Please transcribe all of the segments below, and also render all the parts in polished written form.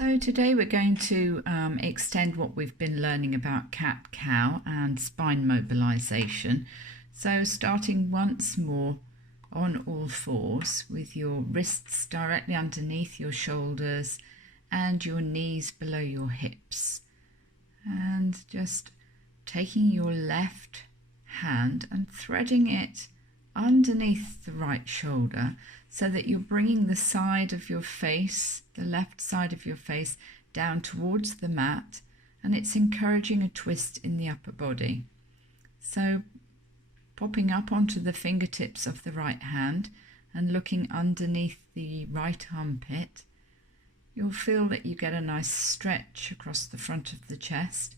So today we're going to extend what we've been learning about cat-cow and spine mobilisation. So starting once more on all fours with your wrists directly underneath your shoulders and your knees below your hips. And just taking your left hand and threading it underneath the right shoulder so that you're bringing the side of your face, the left side of your face, down towards the mat, and it's encouraging a twist in the upper body. So popping up onto the fingertips of the right hand and looking underneath the right armpit, you'll feel that you get a nice stretch across the front of the chest.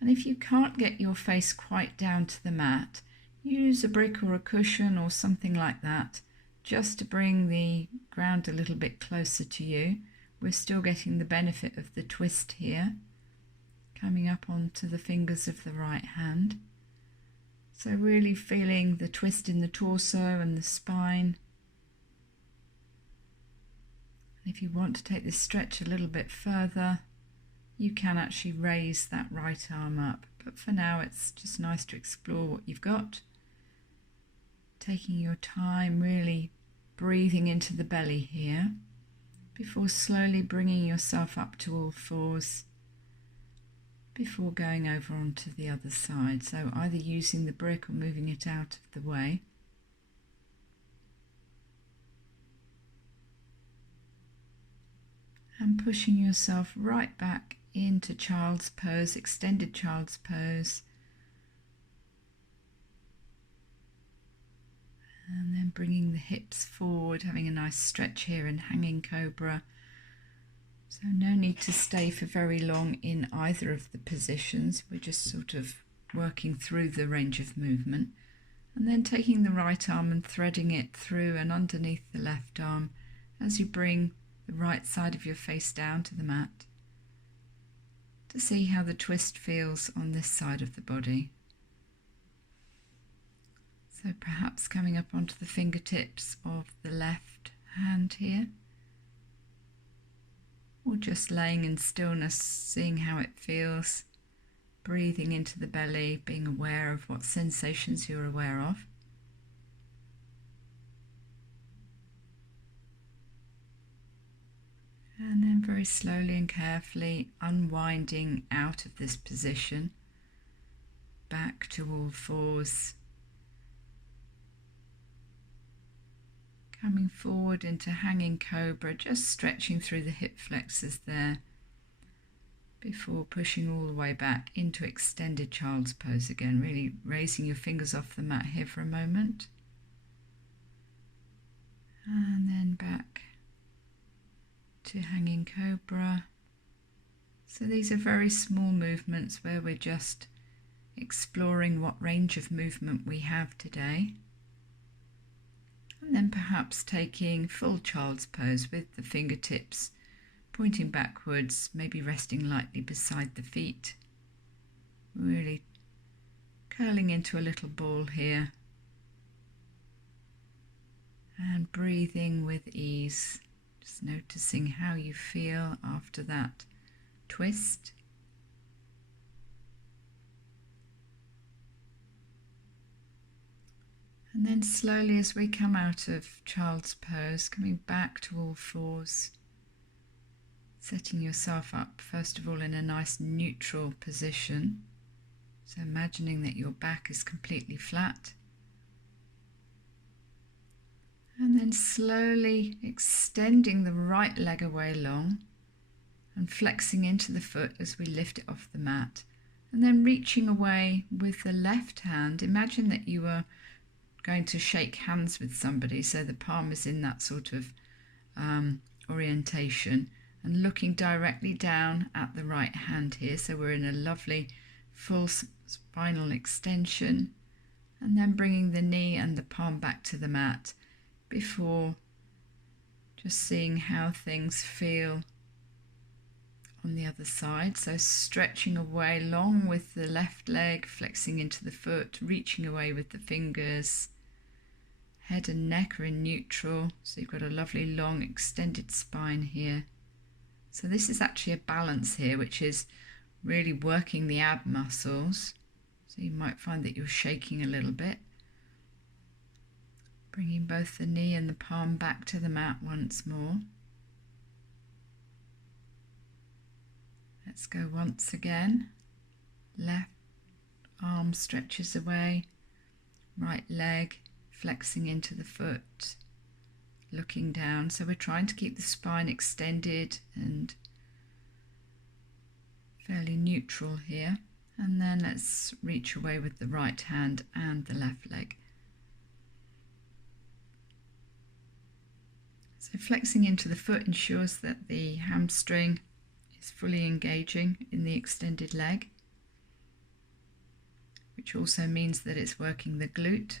And if you can't get your face quite down to the mat, use a brick or a cushion or something like that just to bring the ground a little bit closer to you. We're still getting the benefit of the twist here, coming up onto the fingers of the right hand. So really feeling the twist in the torso and the spine. And if you want to take this stretch a little bit further, you can actually raise that right arm up. But for now, it's just nice to explore what you've got. Taking your time, really breathing into the belly here before slowly bringing yourself up to all fours before going over onto the other side. So either using the brick or moving it out of the way. And pushing yourself right back into child's pose, extended child's pose. And then bringing the hips forward, having a nice stretch here in hanging cobra. So no need to stay for very long in either of the positions. We're just sort of working through the range of movement. And then taking the right arm and threading it through and underneath the left arm as you bring the right side of your face down to the mat to see how the twist feels on this side of the body. So perhaps coming up onto the fingertips of the left hand here, or just laying in stillness, seeing how it feels, breathing into the belly, being aware of what sensations you're aware of. And then very slowly and carefully unwinding out of this position, back to all fours, coming forward into hanging cobra, just stretching through the hip flexors there before pushing all the way back into extended child's pose again, really raising your fingers off the mat here for a moment. And then back to hanging cobra. So these are very small movements where we're just exploring what range of movement we have today. And then perhaps taking full child's pose with the fingertips pointing backwards, maybe resting lightly beside the feet. Really curling into a little ball here. And breathing with ease. Just noticing how you feel after that twist. And then slowly as we come out of child's pose, coming back to all fours, setting yourself up first of all in a nice neutral position. So imagining that your back is completely flat. And then slowly extending the right leg away long and flexing into the foot as we lift it off the mat. And then reaching away with the left hand. Imagine that you are going to shake hands with somebody, so the palm is in that sort of orientation, and looking directly down at the right hand here. So we're in a lovely full spinal extension, and then bringing the knee and the palm back to the mat before just seeing how things feel on the other side. So stretching away long with the left leg, flexing into the foot, reaching away with the fingers. Head and neck are in neutral, so you've got a lovely long extended spine here. So this is actually a balance here, which is really working the ab muscles. So you might find that you're shaking a little bit. Bringing both the knee and the palm back to the mat once more. Let's go once again. Left arm stretches away, right leg flexing into the foot, looking down. So we're trying to keep the spine extended and fairly neutral here. And then let's reach away with the right hand and the left leg. So flexing into the foot ensures that the hamstring is fully engaging in the extended leg, which also means that it's working the glute.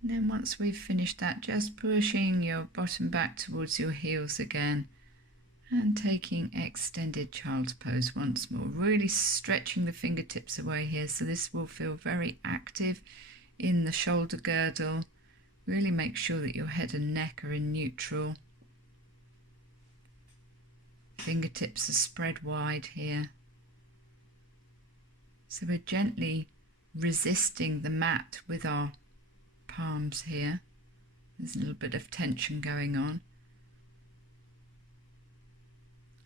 And then once we've finished that, just pushing your bottom back towards your heels again and taking extended child's pose once more, really stretching the fingertips away here, so this will feel very active in the shoulder girdle. Really make sure that your head and neck are in neutral. Fingertips are spread wide here. So we're gently resisting the mat with our palms here. There's a little bit of tension going on.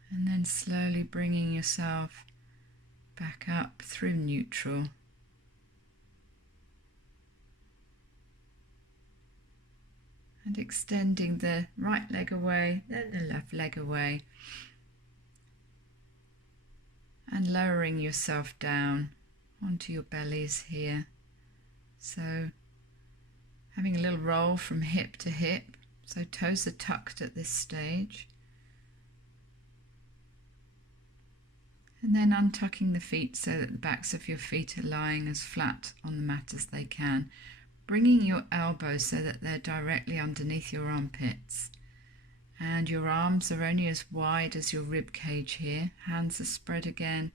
And then slowly bringing yourself back up through neutral. And extending the right leg away, then the left leg away. And lowering yourself down onto your bellies here. So having a little roll from hip to hip. So toes are tucked at this stage. And then untucking the feet so that the backs of your feet are lying as flat on the mat as they can. Bringing your elbows so that they're directly underneath your armpits. And your arms are only as wide as your rib cage here. Hands are spread again,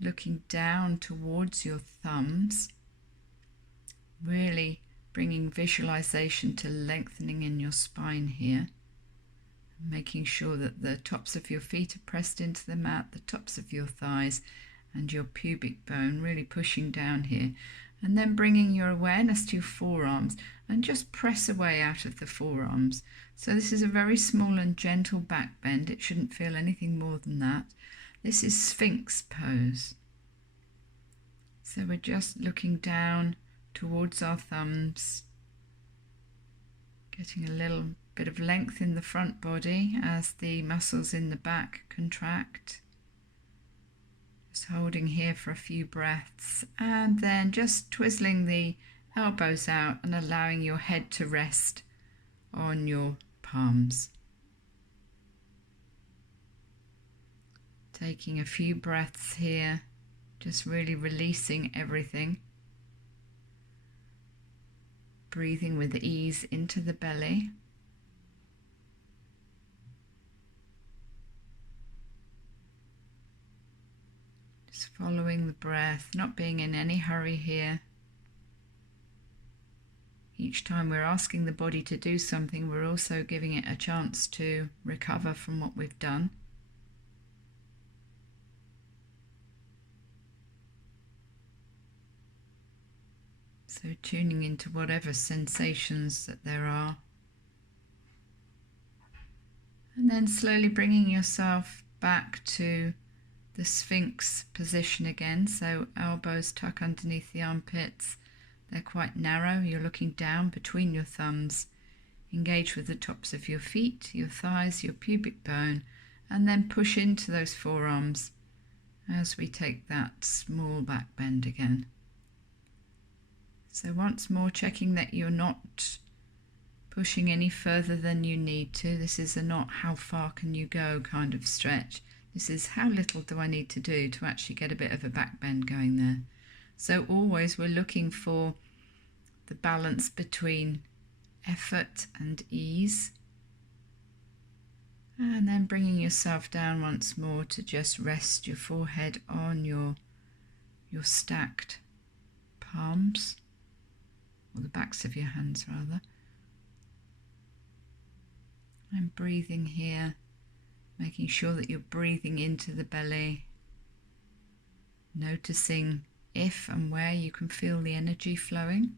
looking down towards your thumbs. Really bringing visualization to lengthening in your spine here. Making sure that the tops of your feet are pressed into the mat, the tops of your thighs and your pubic bone really pushing down here. And then bringing your awareness to your forearms and just press away out of the forearms. So this is a very small and gentle back bend. It shouldn't feel anything more than that. This is Sphinx pose. So we're just looking down towards our thumbs, getting a little bit of length in the front body as the muscles in the back contract. Just holding here for a few breaths and then just twizzling the elbows out and allowing your head to rest on your palms. Taking a few breaths here, just really releasing everything. Breathing with ease into the belly. Just following the breath, not being in any hurry here. Each time we're asking the body to do something, we're also giving it a chance to recover from what we've done. So tuning into whatever sensations that there are. And then slowly bringing yourself back to the Sphinx position again. So elbows tuck underneath the armpits. They're quite narrow. You're looking down between your thumbs. Engage with the tops of your feet, your thighs, your pubic bone, and then push into those forearms as we take that small back bend again. So once more checking that you're not pushing any further than you need to. This is a not how far can you go kind of stretch. This is how little do I need to do to actually get a bit of a back bend going there. So always we're looking for the balance between effort and ease. And then bringing yourself down once more to just rest your forehead on your stacked palms. or the backs of your hands rather. And breathing here, making sure that you're breathing into the belly, noticing if and where you can feel the energy flowing.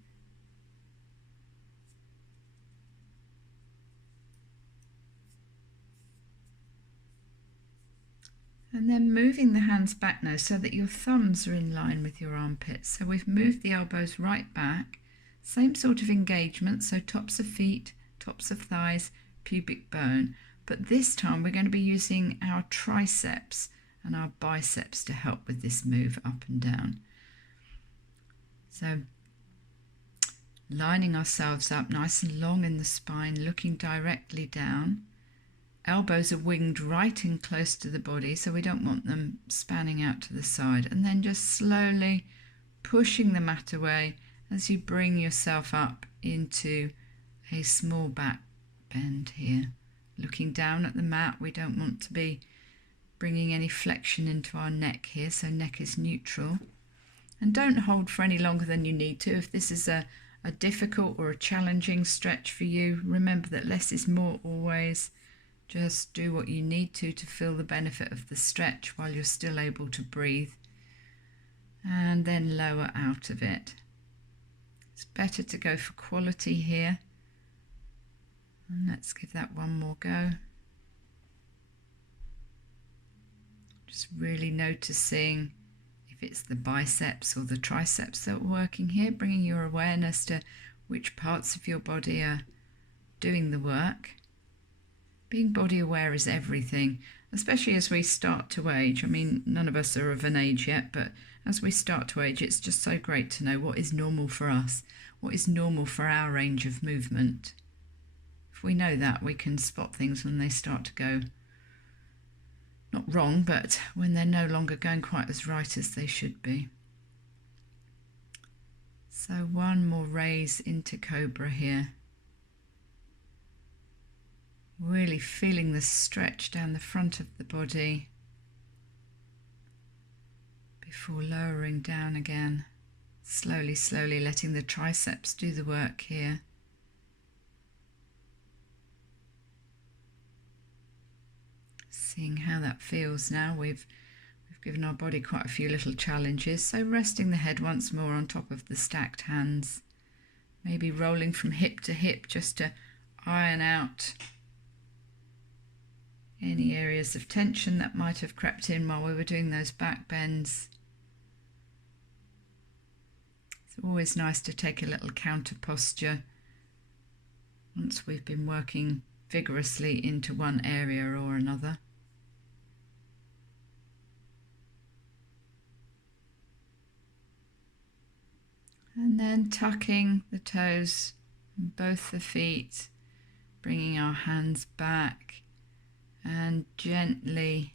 And then moving the hands back now so that your thumbs are in line with your armpits. So we've moved the elbows right back, same sort of engagement, so tops of feet, tops of thighs, pubic bone. But this time we're going to be using our triceps and our biceps to help with this move up and down. So lining ourselves up nice and long in the spine, looking directly down. Elbows are winged right in close to the body, so we don't want them spanning out to the side. And then just slowly pushing the mat away as you bring yourself up into a small back bend here. Looking down at the mat, we don't want to be bringing any flexion into our neck here, so neck is neutral. And don't hold for any longer than you need to. If this is a difficult or a challenging stretch for you, remember that less is more always. Just do what you need to feel the benefit of the stretch while you're still able to breathe. And then lower out of it. It's better to go for quality here. And let's give that one more go. Just really noticing if it's the biceps or the triceps that are working here, bringing your awareness to which parts of your body are doing the work. Being body aware is everything, especially as we start to age. I mean, none of us are of an age yet, but as we start to age, it's just so great to know what is normal for us, what is normal for our range of movement. If we know that, we can spot things when they start to go, not wrong, but when they're no longer going quite as right as they should be. So one more raise into Cobra here. Really feeling the stretch down the front of the body before lowering down again. Slowly, slowly letting the triceps do the work here. Seeing how that feels now. We've given our body quite a few little challenges. So resting the head once more on top of the stacked hands. Maybe rolling from hip to hip just to iron out any areas of tension that might have crept in while we were doing those back bends. It's always nice to take a little counter posture once we've been working vigorously into one area or another. And then tucking the toes in both the feet, bringing our hands back and gently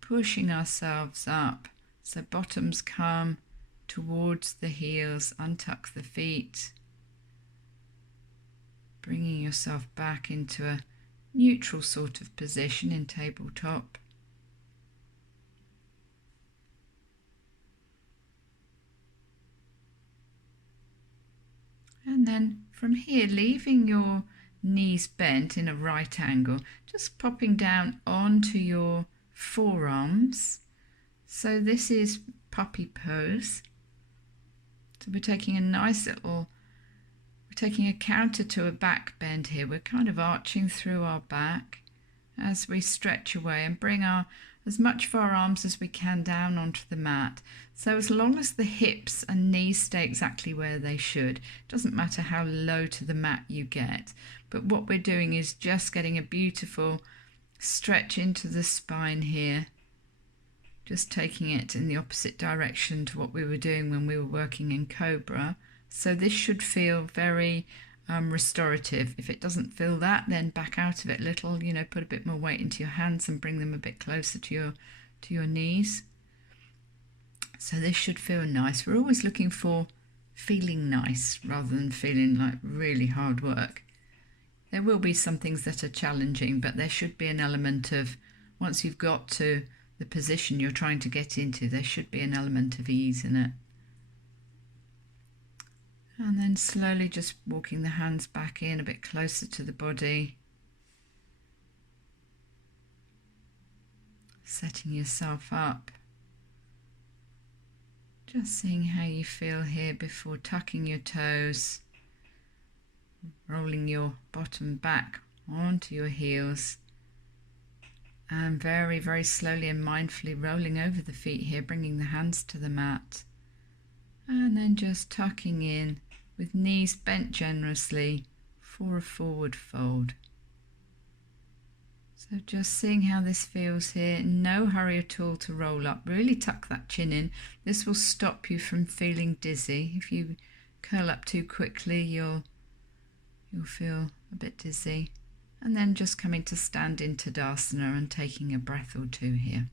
pushing ourselves up so bottoms come towards the heels, untuck the feet, bringing yourself back into a neutral sort of position in tabletop. And then from here, leaving your knees bent in a right angle, just popping down onto your forearms. So this is puppy pose. So we're taking a nice little, we're taking a counter to a back bend here. We're kind of arching through our back as we stretch away and bring as much of our arms as we can down onto the mat. So as long as the hips and knees stay exactly where they should, it doesn't matter how low to the mat you get. But what we're doing is just getting a beautiful stretch into the spine here. Just taking it in the opposite direction to what we were doing when we were working in Cobra. So this should feel very restorative. If it doesn't feel that, then back out of it a little, put a bit more weight into your hands and bring them a bit closer to your knees. So this should feel nice. We're always looking for feeling nice rather than feeling like really hard work. There will be some things that are challenging, but there should be an element of, once you've got to the position you're trying to get into, there should be an element of ease in it. And then slowly just walking the hands back in a bit closer to the body. Setting yourself up. Just seeing how you feel here before tucking your toes, rolling your bottom back onto your heels, and very, very slowly and mindfully rolling over the feet here, bringing the hands to the mat, and then just tucking in with knees bent generously for a forward fold. So just seeing how this feels here. No hurry at all to roll up. Really tuck that chin in. This will stop you from feeling dizzy. If you curl up too quickly, you'll feel a bit dizzy. And then just coming to stand in Tadasana and taking a breath or two here.